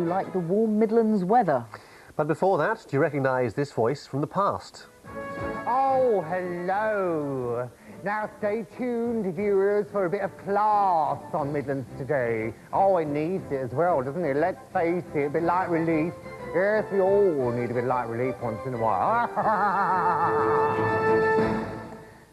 who like the warm Midlands weather. But before that, do you recognise this voice from the past? Oh, hello. Now stay tuned, viewers, for a bit of class on Midlands Today. Oh, it needs it as well, doesn't it? Let's face it, a bit light relief. Yes, we all need a bit of light relief once in a while.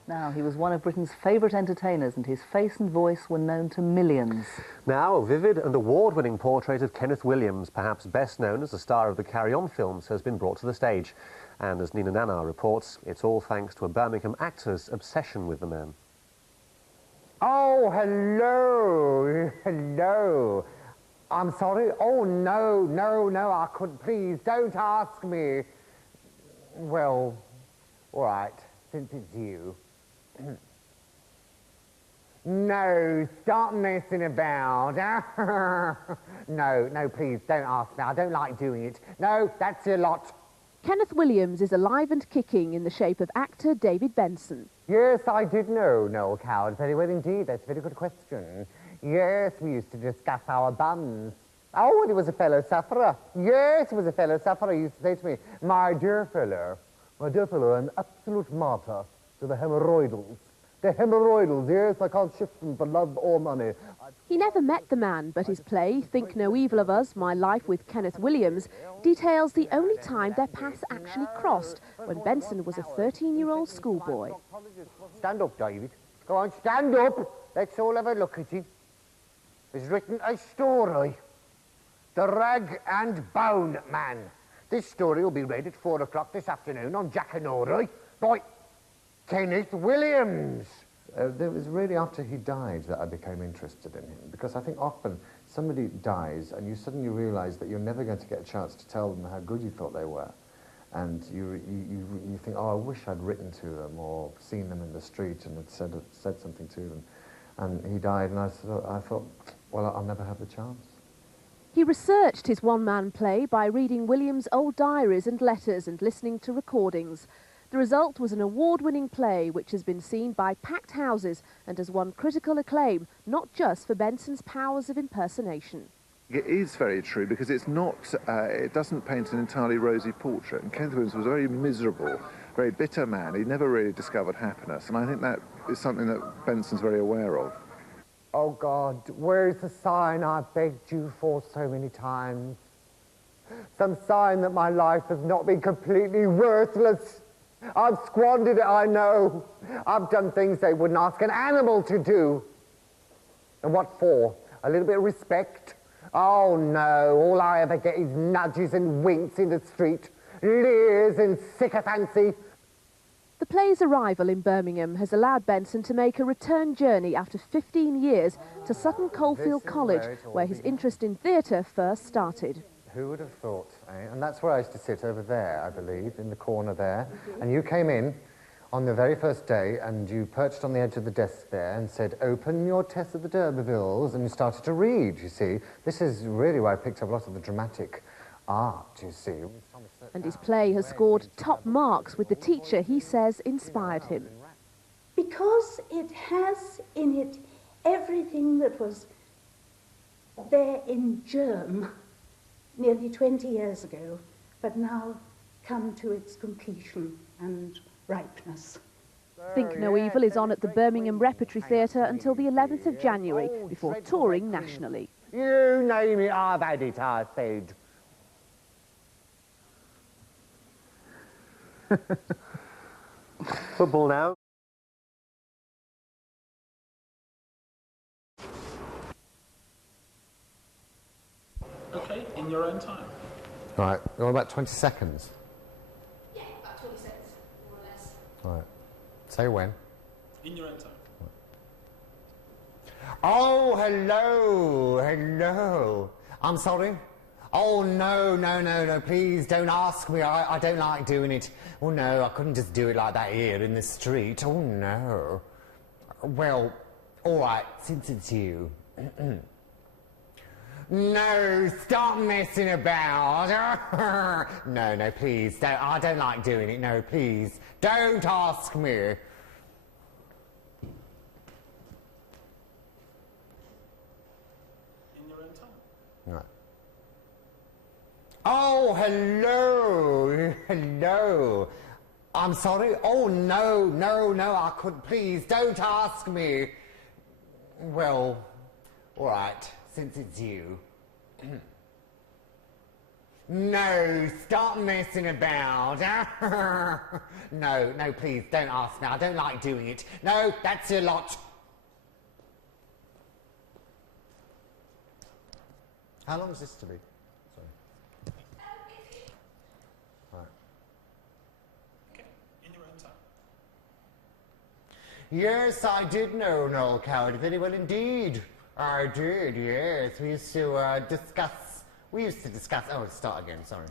Now, he was one of Britain's favourite entertainers, and his face and voice were known to millions. Now, a vivid and award-winning portrait of Kenneth Williams, perhaps best known as the star of the Carry On films, has been brought to the stage. And as Nina Nana reports, it's all thanks to a Birmingham actor's obsession with the man. Oh, hello. Hello. I'm sorry. Oh, no, I couldn't. Please, don't ask me. Well, all right, since it's you. No, stop messing about. No, please, don't ask me. I don't like doing it. No, that's your lot. Kenneth Williams is alive and kicking in the shape of actor David Benson. Yes, I did know Noel Coward very well indeed. That's a very good question. Yes, we used to discuss our buns. Oh, and he was a fellow sufferer. Yes, he was a fellow sufferer. He used to say to me, my dear fellow, an absolute martyr to the hemorrhoidals. The hemorrhoidals, yes, I can't shift them for love or money. He never met the man, but his play, Think No Evil of Us, My Life with Kenneth Williams, details the only time their paths actually crossed, when Benson was a 13-year-old schoolboy. Stand up, David. Go on, stand up. Let's all have a look at it. He's written a story, The Rag and Bone Man. This story will be read at 4 o'clock this afternoon on Jack and Ori by Kenneth Williams. It was really after he died that I became interested in him, because I think often somebody dies and you suddenly realise that you're never going to get a chance to tell them how good you thought they were. And you think, oh, I wish I'd written to them or seen them in the street and had said something to them. And he died, and I thought, well, I'll never have the chance. He researched his one-man play by reading Williams' old diaries and letters and listening to recordings. The result was an award-winning play which has been seen by packed houses and has won critical acclaim, not just for Benson's powers of impersonation. It is very true, because it's not, it doesn't paint an entirely rosy portrait. And Kenneth Williams was a very miserable, very bitter man. He never really discovered happiness, and I think that is something that Benson's very aware of. Oh, God, where's the sign I've begged you for so many times? Some sign that my life has not been completely worthless. I've squandered it, I know. I've done things they wouldn't ask an animal to do. And what for? A little bit of respect? Oh, no, all I ever get is nudges and winks in the street, leers and sycophancy. The play's arrival in Birmingham has allowed Benson to make a return journey after 15 years to Sutton Coldfield College, where his interest in theatre first started. Who would have thought, eh? And that's where I used to sit over there, I believe, in the corner there. And you came in on the very first day and you perched on the edge of the desk there and said, open your Tess of the D'Urbervilles, and you started to read, you see. This is really where I picked up a lot of the dramatic art, you see. And his play has scored top marks with the teacher he says inspired him. Because it has in it everything that was there in germ nearly 20 years ago, but now come to its completion and ripeness. Think No Evil is on at the Birmingham Repertory Theatre until the 11th of January, before touring nationally. You name it, I've had it, I said. Football now. Okay, in your own time. All right, what about 20 seconds? Yeah, about 20 seconds, more or less. All right. Say when. In your own time. Oh, hello. I'm sorry. Oh, no, please don't ask me. I don't like doing it. Oh, no, I couldn't just do it like that here in the street. Oh, no. Well, all right, since it's you. No, stop messing about. No, please, don't. I don't like doing it. No, please, don't ask me. In your own time. Right. Oh, hello, hello. I'm sorry. Oh, no, I couldn't. Please, don't ask me. Well, all right, since it's you. No, stop messing about. No, please, don't ask me. I don't like doing it. No, that's a lot. How long is this to be? Sorry. Right. Okay, in your own time. Yes, I did know Noel Coward very well indeed. I did, yes. We used to discuss. Oh, start again, sorry.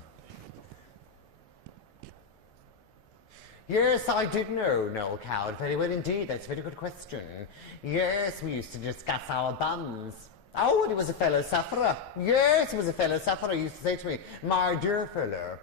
Yes, I did know Noel Coward very well indeed. That's a very good question. Yes, we used to discuss our bums. Oh, and he was a fellow sufferer. Yes, he was a fellow sufferer. He used to say to me, my dear fellow,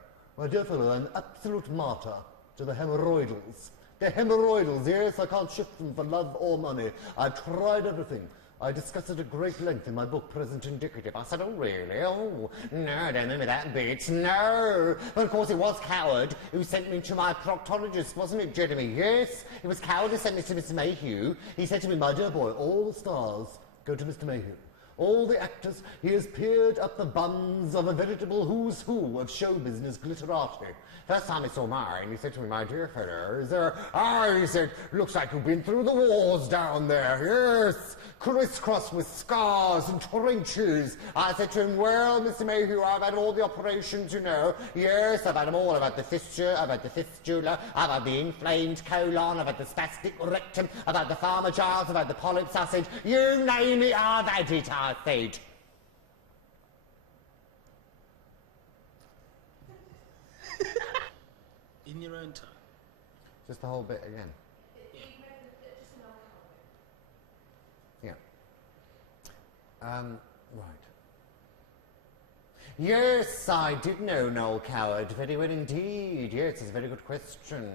an absolute martyr to the hemorrhoidals. The hemorrhoidals, yes, I can't shift them for love or money. I've tried everything. I discussed it at great length in my book, Present Indicative. I said, oh, really? Oh, no, I don't remember that bit. No. But, of course, it was Coward who sent me to my proctologist, wasn't it, Jeremy? Yes, it was Coward who sent me to Mr. Mayhew. He said to me, my dear boy, all the stars go to Mr. Mayhew. All the actors, he has peered up the bums of a veritable who's who of show business glitterati. First time he saw mine, he said to me, my dear fellow, is there... Ah, he said, looks like you've been through the wars down there, yes, crisscrossed with scars and trenches. I said to him, well, Mr. Mayhew, I've had all the operations, you know. Yes, I've had them all. I've had the fistula, I've had the fistula, I've had the inflamed colon, I've had the spastic rectum, I've had the pharmagiles, I've had the polyp sausage. You name it, I've had it, I said. In your own time. Just the whole bit again. Yeah. Right. Yes, I did know Noel Coward very well indeed. Yes, it's a very good question.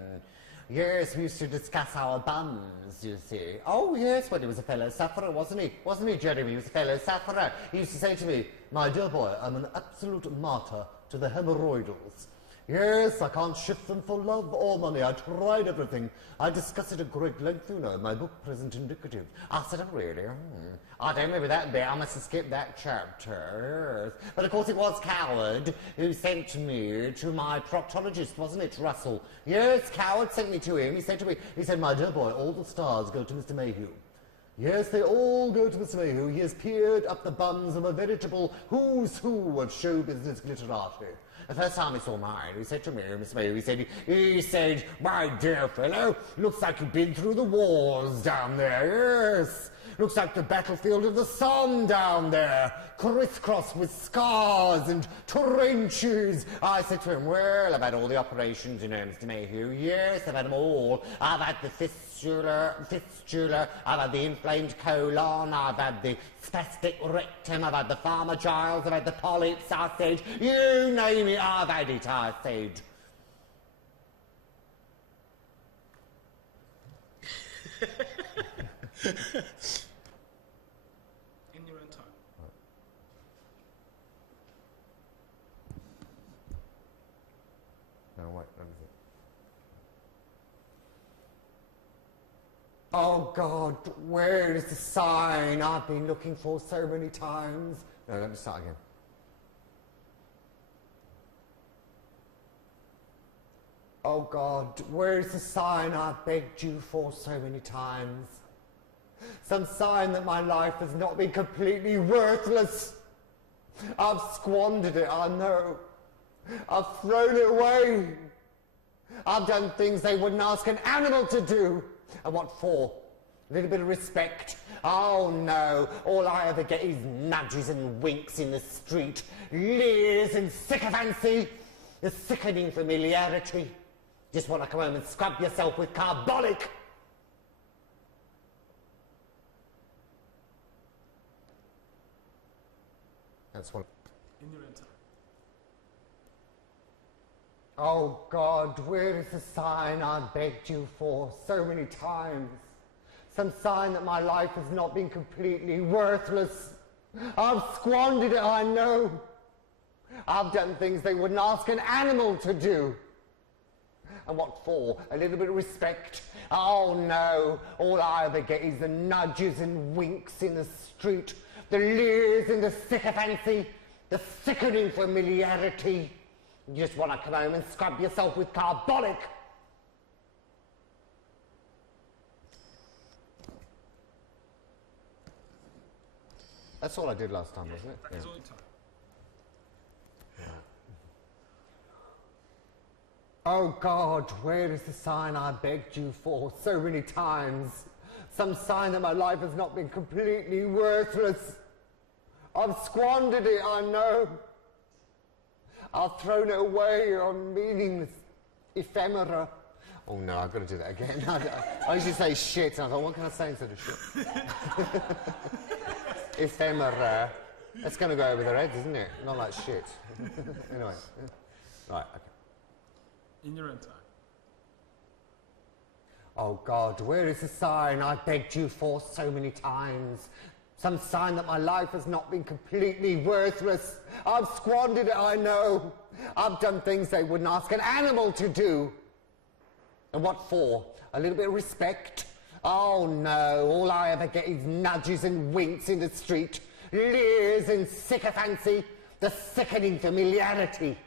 Yes, we used to discuss our bums, you see. Oh, yes, well, he was a fellow sufferer, wasn't he? Wasn't he, Jeremy? He was a fellow sufferer. He used to say to me, my dear boy, I'm an absolute martyr to the hemorrhoidals. Yes, I can't shift them for love or money. I tried everything. I discussed it at great length, you know, in my book, Present Indicative. I said, oh, really? I don't remember that bit. I must have skipped that chapter. Yes. But, of course, it was Coward who sent me to my proctologist, wasn't it, Russell? Yes, Coward sent me to him. He said to me, my dear boy, all the stars go to Mr. Mayhew. Yes, they all go to Mr. Mayhew. He has peered up the bums of a veritable who's who of show business glitterati. The first time he saw mine, he said to me, Mr. Mayhew, he said, my dear fellow, looks like you've been through the wars down there, yes. Looks like the battlefield of the Somme down there, crisscrossed with scars and trenches. I said to him, well, I've had all the operations, you know, Mr. Mayhew. Yes, I've had them all. I've had the fistula, I've had the inflamed colon, I've had the spastic rectum, I've had the pharmagiles, I've had the polyps, I said. You name it, I've had it, I said. In your own time. Right. No, wait, let me see. Oh, God, where is the sign I've been looking for so many times? No, let me start again. Oh, God, where is the sign I've begged you for so many times? Some sign that my life has not been completely worthless. I've squandered it, I know. I've thrown it away. I've done things they wouldn't ask an animal to do. And what for? A little bit of respect. Oh no, all I ever get is nudges and winks in the street, leers and sycophancy, a sickening familiarity. Just want to come home and scrub yourself with carbolic. That's what... In your own time. Oh, God, where is the sign I've begged you for so many times? Some sign that my life has not been completely worthless. I've squandered it, I know. I've done things they wouldn't ask an animal to do. And what for? A little bit of respect? Oh no, all I ever get is the nudges and winks in the street, the leers and the sycophancy, the sickening familiarity. You just want to come home and scrub yourself with carbolic. That's all I did last time, wasn't it? That is all the time. Oh God, where is the sign I begged you for so many times? Some sign that my life has not been completely worthless. I've squandered it, I know. I've thrown it away on meaningless ephemera. Oh no, I've got to do that again. I usually say shit, and I thought, what can I say instead of shit? Ephemera. That's going to go over their heads, isn't it? Not like shit. Anyway. Right, okay. In your own time. Oh God, where is the sign I begged you for so many times? Some sign that my life has not been completely worthless. I've squandered it, I know. I've done things they wouldn't ask an animal to do. And what for? A little bit of respect? Oh no, all I ever get is nudges and winks in the street, leers and sycophancy, the sickening familiarity.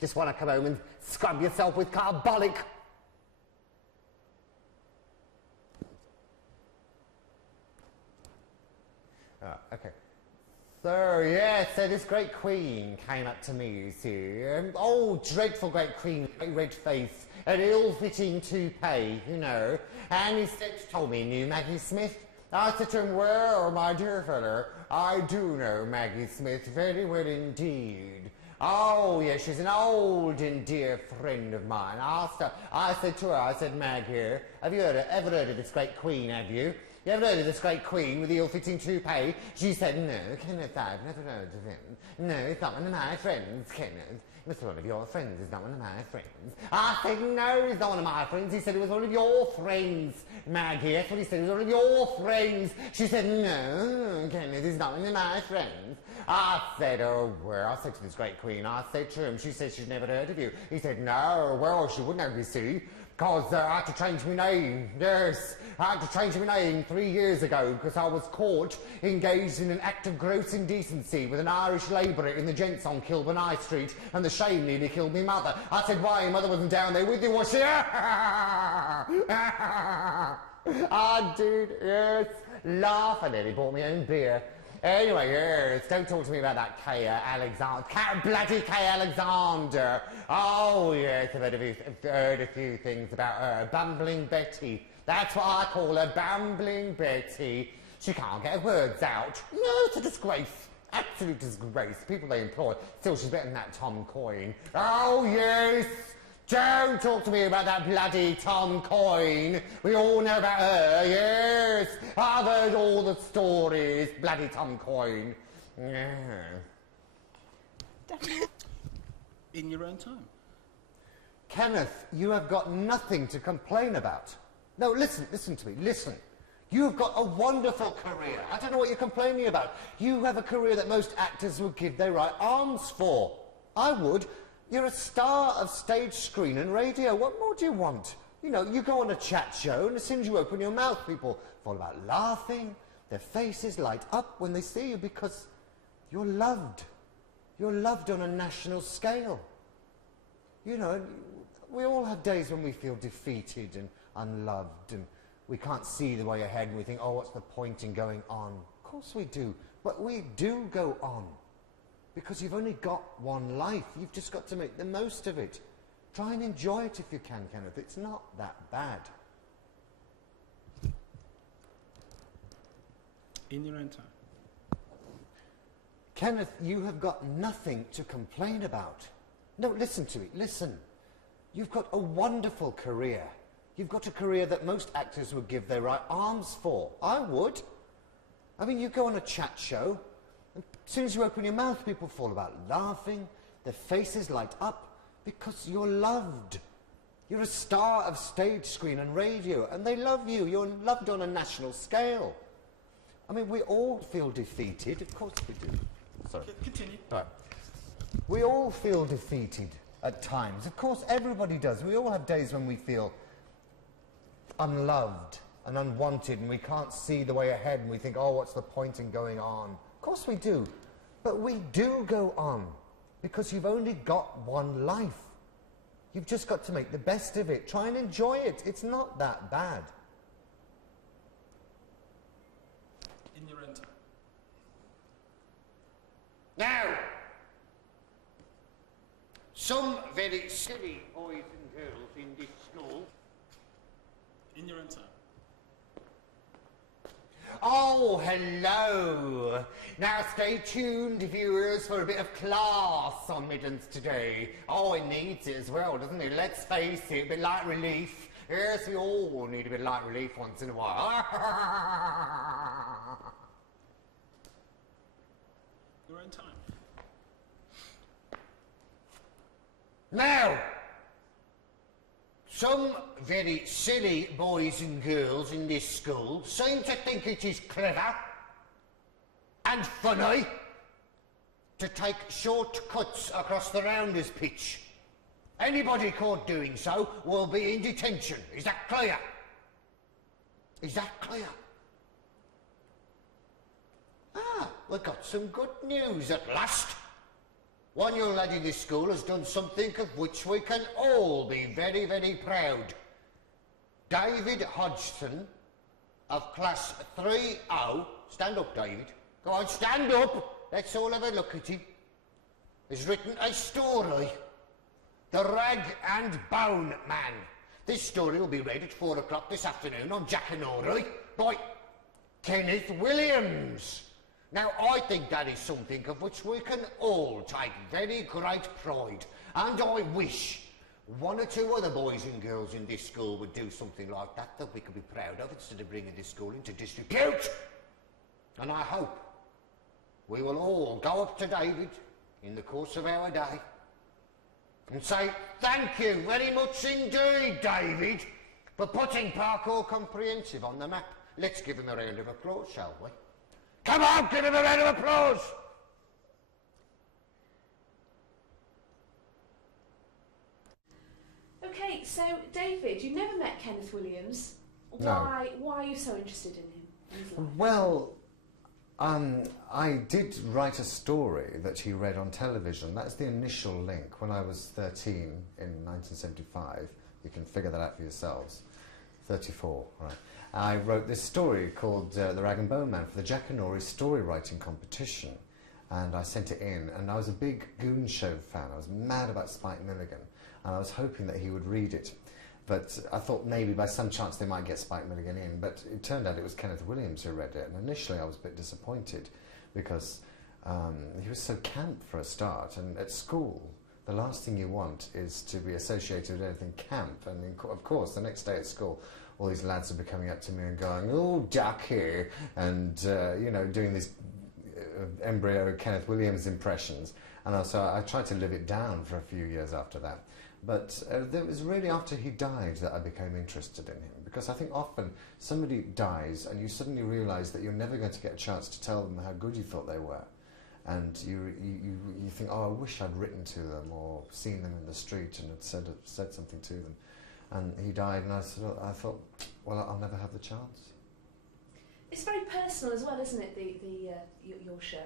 Just want to come home and scrub yourself with carbolic. Okay. So this great queen came up to me, you see. Oh, dreadful great queen, great red face, an ill-fitting toupee, you know. And he told me he knew Maggie Smith. I said to him, well, my dear fellow, I do know Maggie Smith very well indeed. Oh, yes, she's an old and dear friend of mine. I said to her, Maggie, have you ever heard of this great queen, have you? You ever heard of this great queen with the ill-fitting toupee? She said, no, Kenneth, I've never heard of him. No, he's not one of my friends, Kenneth. Mr. One of your friends is not one of my friends. I said, no, he's not one of my friends. He said he was one of your friends, Maggie. That's what he said, he was one of your friends. She said, no, Kenneth, he's not one of my friends. I said, oh, well, I said to this great queen, I said to him, she said she'd never heard of you. He said, no, well, she wouldn't have, you see, because I had to change my name. Yes, I had to change my name 3 years ago because I was caught engaged in an act of gross indecency with an Irish labourer in the gents on Kilburn High Street, and the shame nearly killed me mother. I said, why, your mother wasn't down there with you, was she? I did, yes, laugh, and then he bought me own beer. Anyway, yes, don't talk to me about that Kay Alexander. Bloody Kay Alexander. Oh, yes, I've heard a few things about her. Bumbling Betty. That's what I call her, Bumbling Betty. She can't get her words out. No, it's a disgrace. Absolute disgrace. People they employ. Still, she's better than that Tom Coyne. Oh, yes. Don't talk to me about that bloody Tom Coyne. We all know about her, yes. I've heard all the stories. Bloody Tom Coyne. Yeah. In your own time. Kenneth, you have got nothing to complain about. No, listen to me, listen. You've got a wonderful career. I don't know what you're complaining about. You have a career that most actors would give their right arms for. I would. You're a star of stage, screen and radio. What more do you want? You know, you go on a chat show and as soon as you open your mouth, people fall about laughing. Their faces light up when they see you because you're loved. You're loved on a national scale. You know, we all have days when we feel defeated and unloved and we can't see the way ahead and we think, oh, what's the point in going on? Of course we do. But we do go on. Because you've only got one life. You've just got to make the most of it. Try and enjoy it if you can, Kenneth. It's not that bad. In your own time. Kenneth, you have got nothing to complain about. No, listen to me. Listen. You've got a wonderful career. You've got a career that most actors would give their right arms for. I would. I mean, you go on a chat show. As soon as you open your mouth, people fall about laughing, their faces light up, because you're loved. You're a star of stage, screen and radio, and they love you. You're loved on a national scale. I mean, we all feel defeated, of course we do. Sorry. Continue. Right. We all feel defeated at times. Of course, everybody does. We all have days when we feel unloved and unwanted and we can't see the way ahead and we think, oh, what's the point in going on? Of course we do. But we do go on because you've only got one life. You've just got to make the best of it. Try and enjoy it. It's not that bad. In your own time. Now, some very silly boys and girls in this school. In your own time. Oh, hello. Now stay tuned, viewers, for a bit of class on Midlands Today. Oh, it needs it as well, doesn't it? Let's face it, a bit light relief. Yes, we all need a bit of light relief once in a while. Your own time. Now, some very silly boys and girls in this school seem to think it is clever and funny to take shortcuts across the rounders pitch. Anybody caught doing so will be in detention. Is that clear? Is that clear? Ah, we've got some good news at last. One young lad in this school has done something of which we can all be very, very proud. David Hodgson of class 3O, stand up, David. Go on, stand up. Let's all have a look at him. Has written a story, The Rag and Bone Man. This story will be read at 4 o'clock this afternoon on Jack and Ori by Kenneth Williams. Now, I think that is something of which we can all take very great pride, and I wish one or two other boys and girls in this school would do something like that we could be proud of instead of bringing this school into disrepute. And I hope we will all go up to David in the course of our day and say thank you very much indeed, David, for putting Parkour Comprehensive on the map. Let's give him a round of applause, shall we? Come on, give him a round of applause! Okay, so David, you never met Kenneth Williams. No. Why are you so interested in him? In his life? Well, I did write a story that he read on television. That's the initial link. When I was 13 in 1975, you can figure that out for yourselves. 34, right. I wrote this story called The Rag and Bone Man for the Jack and Ori story writing competition. And I sent it in, and I was a big Goon Show fan. I was mad about Spike Milligan, and I was hoping that he would read it. But I thought maybe by some chance they might get Spike Milligan in, but it turned out it was Kenneth Williams who read it, and initially I was a bit disappointed because he was so camp for a start, and at school the last thing you want is to be associated with anything camp, and of course the next day at school all these lads would be coming up to me and going, oh, Duck here, and you know, doing these embryo Kenneth Williams impressions, and also I tried to live it down for a few years after that. But it was really after he died that I became interested in him, because I think often somebody dies and you suddenly realise that you're never going to get a chance to tell them how good you thought they were, and you think, oh, I wish I'd written to them or seen them in the street and had said something to them. And he died, and I thought, well, I'll never have the chance. It's very personal as well, isn't it? Your show,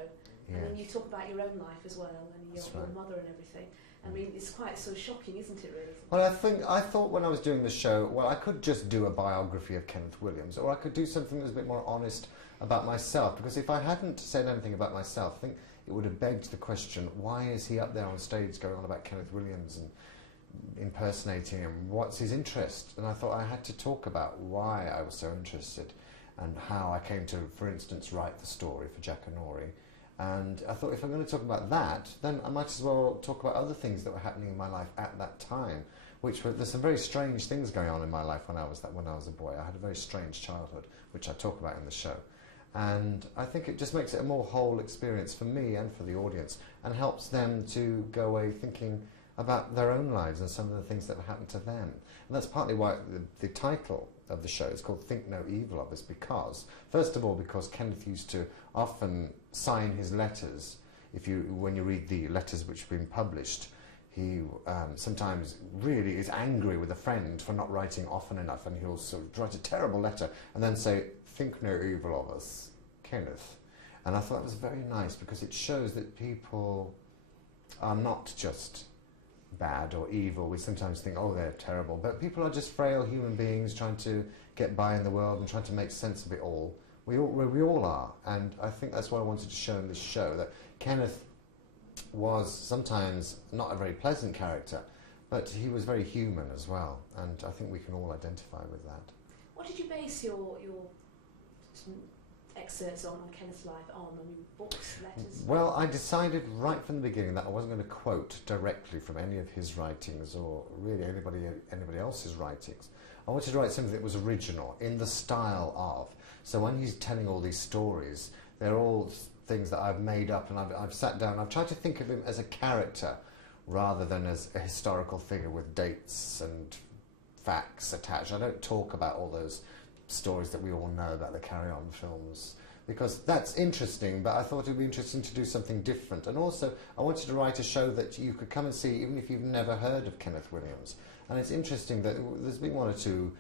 Yes. and then you talk about your own life as well, and your mother and everything. I mean, it's quite sort of shocking, isn't it, really? Well, I thought when I was doing the show, well, I could just do a biography of Kenneth Williams, or I could do something that was a bit more honest about myself, because if I hadn't said anything about myself, I think it would have begged the question, why is he up there on stage going on about Kenneth Williams and impersonating him? What's his interest? And I thought I had to talk about why I was so interested and how I came to, for instance, write the story for Jack and Ori. And I thought if I'm going to talk about that, then I might as well talk about other things that were happening in my life at that time, which were, there's some very strange things going on in my life when I was a boy. I had a very strange childhood, which I talk about in the show. And I think it just makes it a more whole experience for me and for the audience, and helps them to go away thinking about their own lives and some of the things that happened to them. And that's partly why the title of the show is called Think No Evil of Us, because, first of all, because Kenneth used to often sign his letters when you read the letters which have been published, he sometimes really is angry with a friend for not writing often enough, and he'll sort of write a terrible letter and then say, "Think no evil of us, Kenneth." And I thought it was very nice, because it shows that people are not just bad or evil. We sometimes think, oh, they're terrible, but people are just frail human beings trying to get by in the world and trying to make sense of it all. We all are, and I think that's what I wanted to show in this show, that Kenneth was sometimes not a very pleasant character, but he was very human as well, and I think we can all identify with that. What did you base your excerpts on Kenneth's life on? I mean, books, letters? Well, I decided right from the beginning that I wasn't going to quote directly from any of his writings, or really anybody else's writings. I wanted to write something that was original, in the style of. So when he's telling all these stories, they're all things that I've made up, and I've sat down, I've tried to think of him as a character rather than as a historical figure with dates and facts attached. I don't talk about all those stories that we all know about the Carry On films, because that's interesting, but I thought it would be interesting to do something different. And also, I wanted to write a show that you could come and see even if you've never heard of Kenneth Williams. And it's interesting that there's been one or two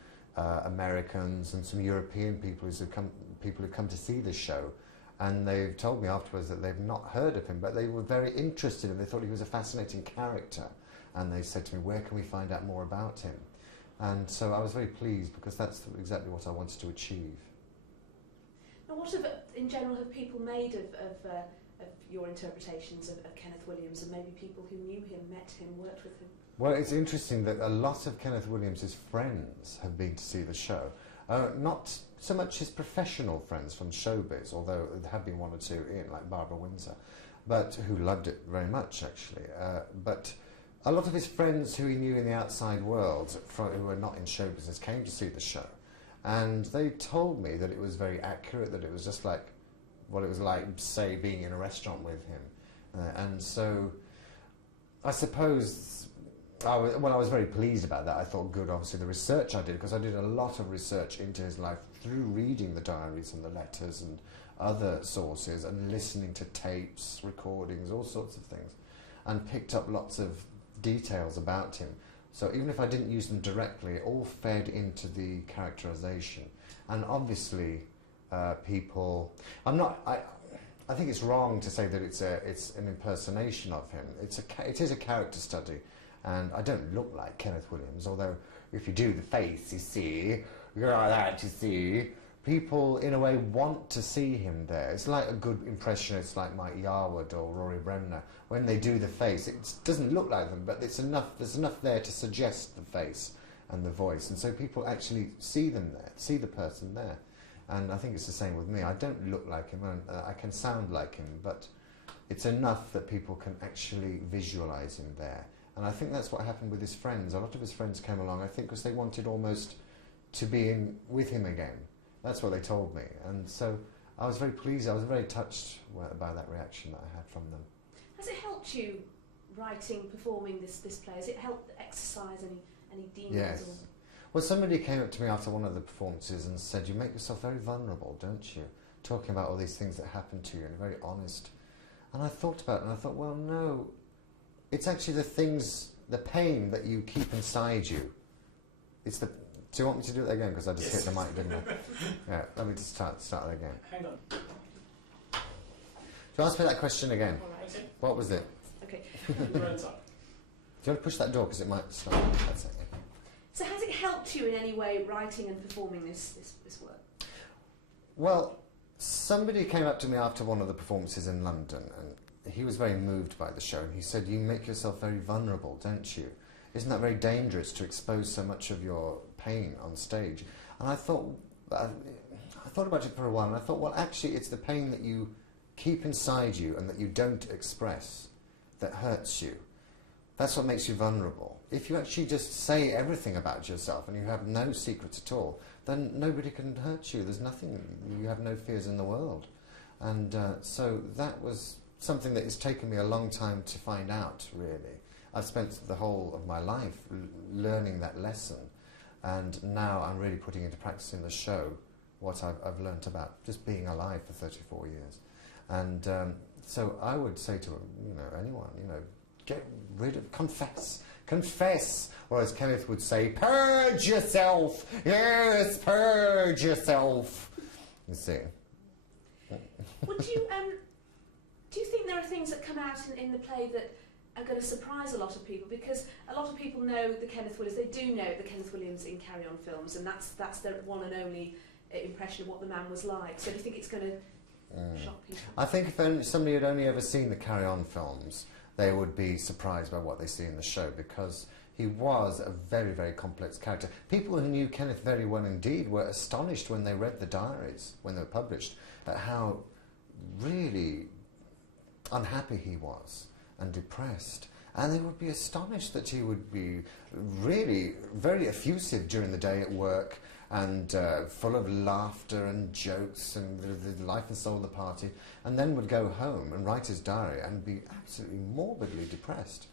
Americans and some European people who've come to see the show, and they've told me afterwards that they've not heard of him, but they were very interested and they thought he was a fascinating character. And they said to me, where can we find out more about him? And so I was very pleased, because that's exactly what I wanted to achieve. Now, what in general have people made of your interpretations of Kenneth Williams, and maybe people who knew him, met him, worked with him? Well, it's interesting that a lot of Kenneth Williams' friends have been to see the show. Not so much his professional friends from showbiz, although there have been one or two in, like Barbara Windsor, but who loved it very much, actually. But a lot of his friends who he knew in the outside world, who were not in show business, came to see the show. And they told me that it was very accurate, that it was just like what it was like, say, being in a restaurant with him. And so I suppose, I was very pleased about that. I thought, good, obviously, the research I did, because I did a lot of research into his life through reading the diaries and the letters and other sources, and listening to tapes, recordings, all sorts of things, and picked up lots of details about him. So even if I didn't use them directly, it all fed into the characterization. And obviously, people... I think it's wrong to say that it's an impersonation of him. It is a character study. And I don't look like Kenneth Williams, although if you do the face, you see, you're like that, you see, people in a way want to see him there. It's like a good impressionist like Mike Yarwood or Rory Bremner. When they do the face, it doesn't look like them, but there's enough there to suggest the face and the voice. And so people actually see them there, see the person there. And I think it's the same with me. I don't look like him, and I can sound like him, but it's enough that people can actually visualise him there. And I think that's what happened with his friends. A lot of his friends came along, I think, because they wanted almost to be with him again. That's what they told me. And so I was very pleased, I was very touched by that reaction that I had from them. Has it helped you writing, performing this play? Has it helped exercise any demons? Yes. Well, somebody came up to me after one of the performances and said, you make yourself very vulnerable, don't you? Talking about all these things that happened to you, and very honest. And I thought about it, and I thought, well, no, it's actually the pain that you keep inside you. Do you want me to do it again? Because I just hit the mic, didn't I? Yeah, let me just start that again. Hang on. Do you ask me that question again? All right. Okay. What was it? Okay. Your own time. Do you want to push that door, because it might start? That's it. So has it helped you in any way, writing and performing this work? Well, somebody came up to me after one of the performances in London, and he was very moved by the show, and he said, you make yourself very vulnerable, don't you? Isn't that very dangerous to expose so much of your pain on stage? And I thought about it for a while, and I thought, well, actually, it's the pain that you keep inside you and that you don't express that hurts you. That's what makes you vulnerable. If you actually just say everything about yourself and you have no secrets at all, then nobody can hurt you. There's nothing, you have no fears in the world. And so that was something that has taken me a long time to find out, really. I've spent the whole of my life learning that lesson, and now I'm really putting into practice in the show what I've learnt about just being alive for 34 years. And So I would say to anyone, get rid of, confess, or as Kenneth would say, purge yourself. Yes, purge yourself. You see. Would you do you think there are things that come out in the play that are going to surprise a lot of people? Because a lot of people know the Kenneth Williams. They do know the Kenneth Williams in Carry On films, and that's their one and only impression of what the man was like. So do you think it's going to shock people? I think if somebody had only ever seen the Carry On films, they would be surprised by what they see in the show, because he was a very, very complex character. People who knew Kenneth very well indeed were astonished when they read the diaries, when they were published, at how really unhappy he was and depressed. And they would be astonished that he would be really very effusive during the day at work, and full of laughter and jokes and the life and soul of the party, and then would go home and write his diary and be absolutely morbidly depressed.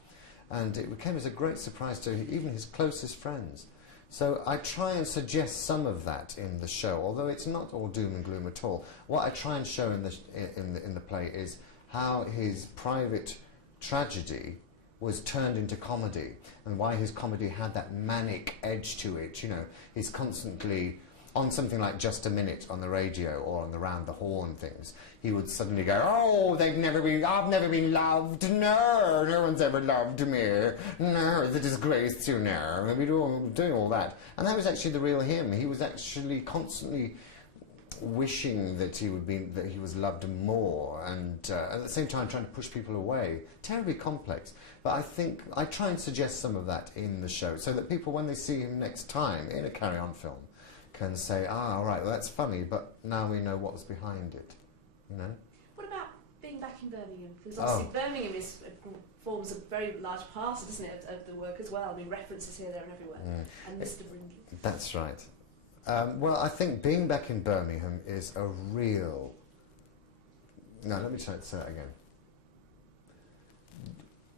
And it came as a great surprise to even his closest friends. So I try and suggest some of that in the show, although it's not all doom and gloom at all. What I try and show in the play is how his private tragedy was turned into comedy, and why his comedy had that manic edge to it. He's constantly on something like Just a Minute on the radio or on the Round the Horn things. He would suddenly go, oh, I've never been loved. No, no one's ever loved me. No, it's a disgrace, and we'd all doing all that. And that was actually the real him. He was actually constantly wishing that he was loved more, and at the same time trying to push people away. Terribly complex. But I think I try and suggest some of that in the show, so that people, when they see him next time in a Carry On film, can say, all right, well, that's funny, but now we know what was behind it. What about being back in Birmingham? Because obviously Birmingham forms a very large part, doesn't it, of the work as well. I mean, references here, there and everywhere. And Mr. Brindley. That's right. Well, I think being back in Birmingham is a real... No, let me say that again.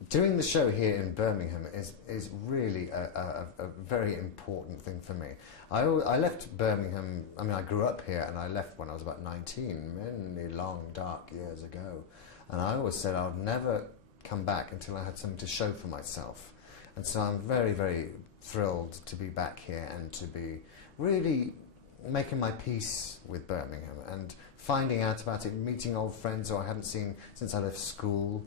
Doing the show here in Birmingham is really a very important thing for me. I left Birmingham, I grew up here, and I left when I was about 19, many long, dark years ago. And I always said I would never come back until I had something to show for myself. And so I'm very, very thrilled to be back here and to be really making my peace with Birmingham and finding out about it, meeting old friends who I hadn't seen since I left school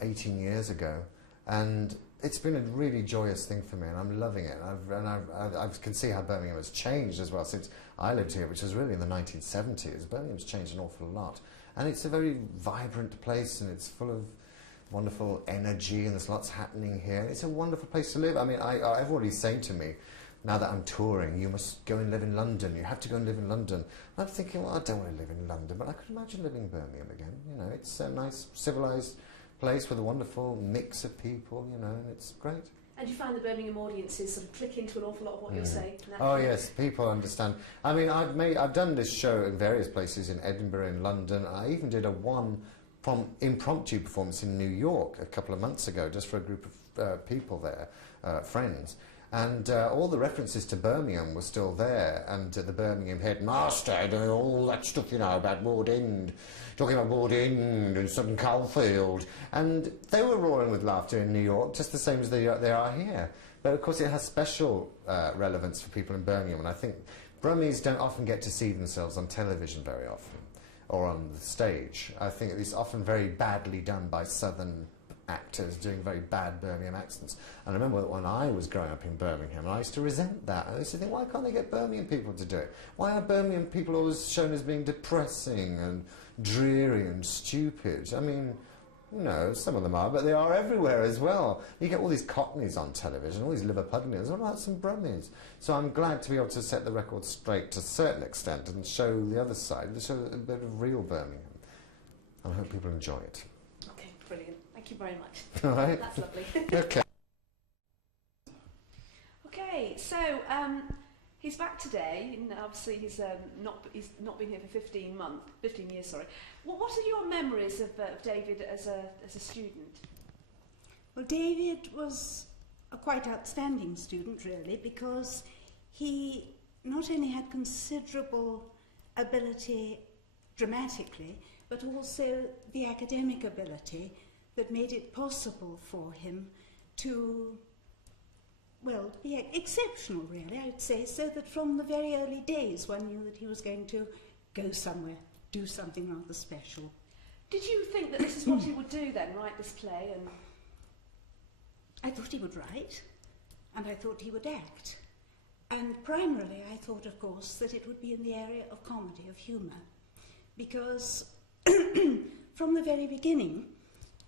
18 years ago. And it's been a really joyous thing for me, and I'm loving it. I can see how Birmingham has changed as well since I lived here, which was really in the 1970s. Birmingham's changed an awful lot. And it's a very vibrant place, and it's full of wonderful energy, and there's lots happening here. It's a wonderful place to live. I mean, everybody's saying to me, now that I'm touring, you must go and live in London. You have to go and live in London. And I'm thinking, well, I don't want to live in London, but I could imagine living in Birmingham again. It's a nice, civilised place with a wonderful mix of people, and it's great. And you find the Birmingham audiences sort of click into an awful lot of what you're saying? Oh yes, people understand. I mean, I've done this show in various places, in Edinburgh, in London. I even did a impromptu performance in New York a couple of months ago, just for a group of people there, friends. And all the references to Birmingham were still there, and the Birmingham headmaster, all that stuff, about Ward End, talking about Ward End and Sutton Coldfield. And they were roaring with laughter in New York, just the same as they are here. But of course it has special relevance for people in Birmingham, and I think Brummies don't often get to see themselves on television very often, or on the stage. I think it's often very badly done by southern actors doing very bad Birmingham accents. And I remember that when I was growing up in Birmingham, I used to resent that. I used to think, why can't they get Birmingham people to do it? Why are Birmingham people always shown as being depressing and dreary and stupid? I mean, some of them are, but they are everywhere as well. You get all these Cockneys on television, all these Liverpudlians. What about some Brummies? So I'm glad to be able to set the record straight to a certain extent and show the other side, show a bit of real Birmingham. I hope people enjoy it. Okay, brilliant. Thank you very much. All right. That's lovely. Okay. Okay, so he's back today, and obviously he's not been here for 15 years. Sorry. What are your memories of David as a student? Well, David was a quite outstanding student, really, because he not only had considerable ability dramatically, but also the academic ability that made it possible for him to, well, be exceptional, really, I would say, so that from the very early days one knew that he was going to go somewhere, do something rather special. Did you think that this is what he would do then, write this play? And I thought he would write, and I thought he would act. And primarily I thought, of course, that it would be in the area of comedy, of humour, because from the very beginning,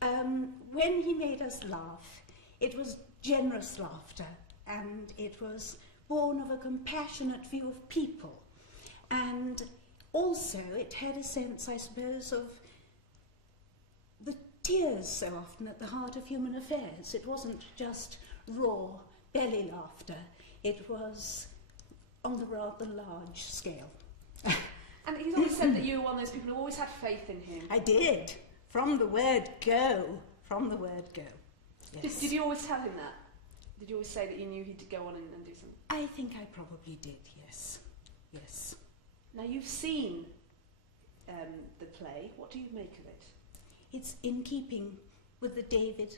when he made us laugh, it was generous laughter, and it was born of a compassionate view of people. And also it had a sense, I suppose, of the tears so often at the heart of human affairs. It wasn't just raw belly laughter, it was on the rather large scale. And he's always said that you were one of those people who always had faith in him. I did, from the word go, from the word go. Yes. Did you always tell him that? Did you always say that you knew he'd go on and do something? I think I probably did, yes. Yes. Now you've seen the play. What do you make of it? It's in keeping with the David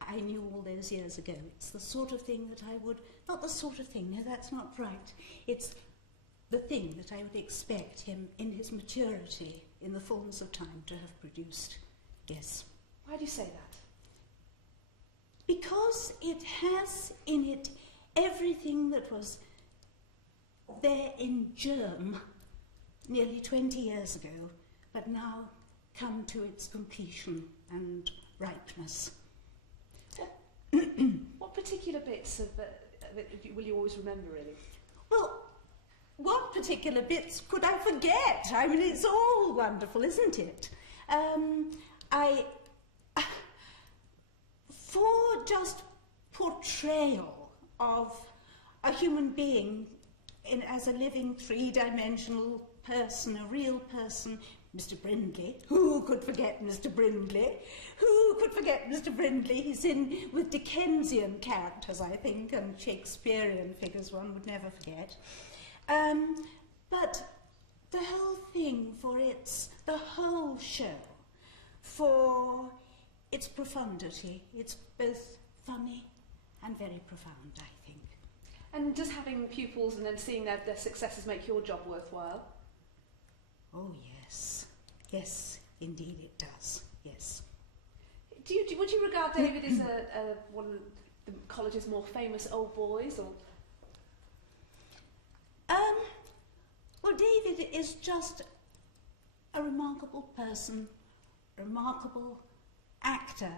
I knew all those years ago. It's the sort of thing that I would, not the sort of thing, no, that's not right. It's the thing that I would expect him in his maturity, in the fullness of time, to have produced. Yes. Why do you say that? Because it has in it everything that was there in germ nearly 20 years ago, but now come to its completion and ripeness. What particular bits of it will you always remember, really? Well, what particular bits could I forget? I mean, it's all wonderful, isn't it? For just portrayal of a human being as a living three-dimensional person, a real person, Mr. Brindley. Who could forget Mr. Brindley? Who could forget Mr. Brindley? He's in with Dickensian characters, I think, and Shakespearean figures one would never forget. But the whole thing, the whole show, for its profundity, it's both funny and very profound, I think. And does having pupils and then seeing their successes make your job worthwhile? Oh, yes. Yes, indeed it does. Yes. Would you regard David as one of the college's more famous old boys, or? Well, David is just a remarkable person, a remarkable actor,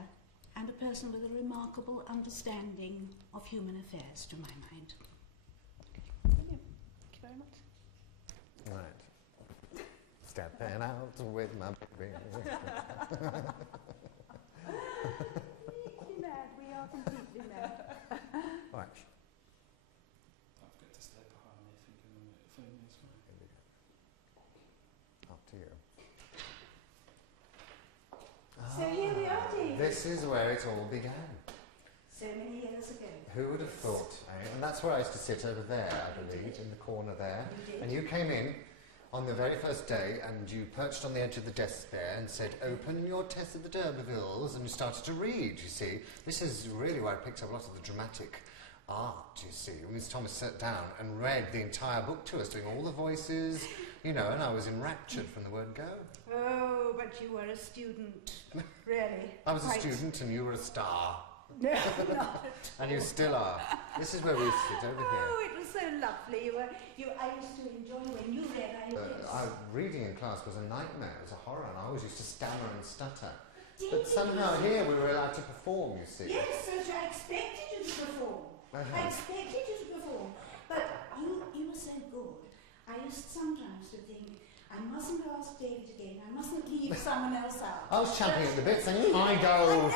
and a person with a remarkable understanding of human affairs, to my mind. Brilliant. Thank you very much. Right. Stepping out with my baby. Completely mad. We are completely mad. Right. I've got to stay behind me thinking if only it's fine. Here we go. Up to you. So here we are, David. This is where it all began. So many years ago. Who would have thought, eh? And that's where I used to sit over there, I believe, in the corner there. You did. And you came in on the very first day and you perched on the edge of the desk there and said, "Open your Tess of the D'Urbervilles," and you started to read, you see. This is really where I picked up a lot of the dramatic art, you see. Miss Thomas sat down and read the entire book to us, doing all the voices, you know, and I was enraptured from the word go. Oh, but you were a student, really. I was a student and you were a star. No, not at And you still are. This is where we sit, over here. Oh, it was so lovely. I used to enjoy when you read. Reading in class was a nightmare. It was a horror, and I always used to stammer and stutter. David, But somehow here we were allowed to perform, you see. Yes, so I expected you to perform. I expected you to perform. But you were so good. I used sometimes to think, I mustn't ask David again. I mustn't leave someone else out. I was champing at the bit saying, I go.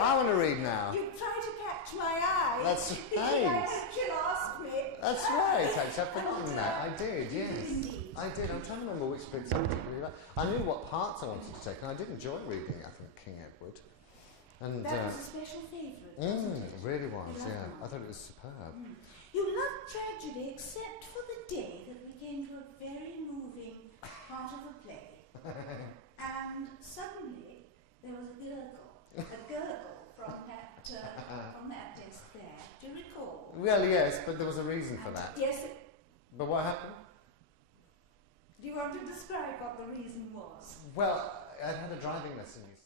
I want to read now. You try to catch my eye. That's thinking, right. I hope she'll ask me. That's right, actually, I've forgotten that. I did, yes. Indeed. I did. I'm trying to remember which bits I particularly liked. I knew what parts I wanted to take, and I did enjoy reading, I think, King Edward. And, That was a special favourite, wasn't it? It really was, You loved yeah. it. I thought it was superb. You loved tragedy except for the day that we came to a very moving part of the play. And there was a gurgle from that desk there. Do you recall? Well, yes, but there was a reason for that. Yes. But what happened? Do you want to describe what the reason was? Well, I'd had a driving lesson, you see.